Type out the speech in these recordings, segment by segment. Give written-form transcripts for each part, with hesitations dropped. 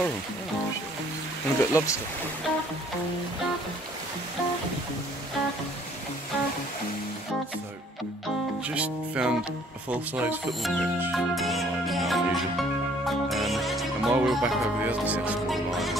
coral. Oh, shit. And a bit of lobster. So, just found a full-size football pitch. And while we were back over the other sensational island,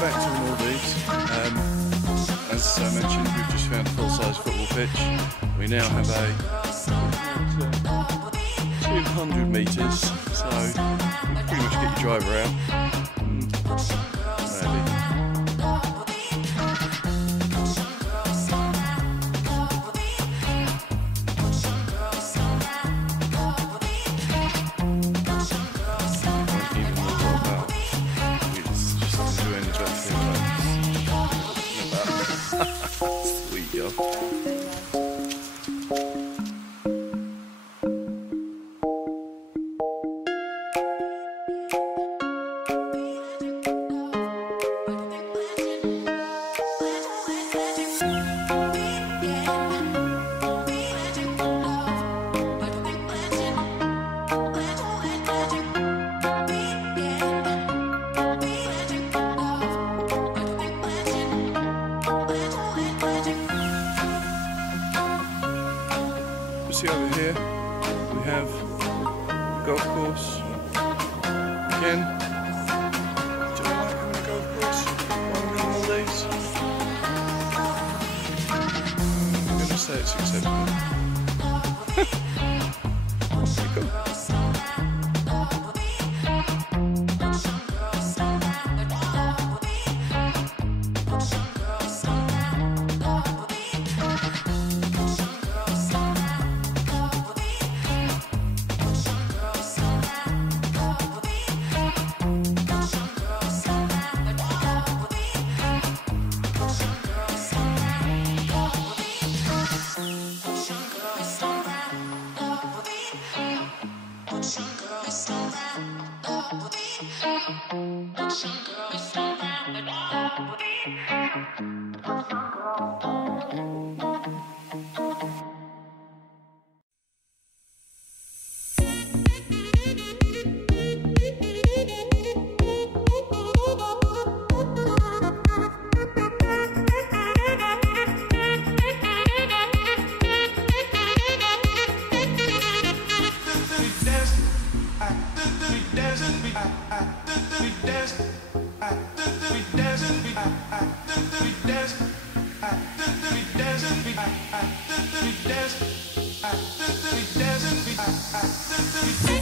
back to the Maldives. As I mentioned, we've just found a full-size football pitch. We now have a 200 metres, so you can pretty much get your driver out. Maybe. Sweet, yo. See over here, we have the golf course. Again, do I like having a golf course while I'm in Maldives? I'm going to say it's acceptable. Pretty cool. We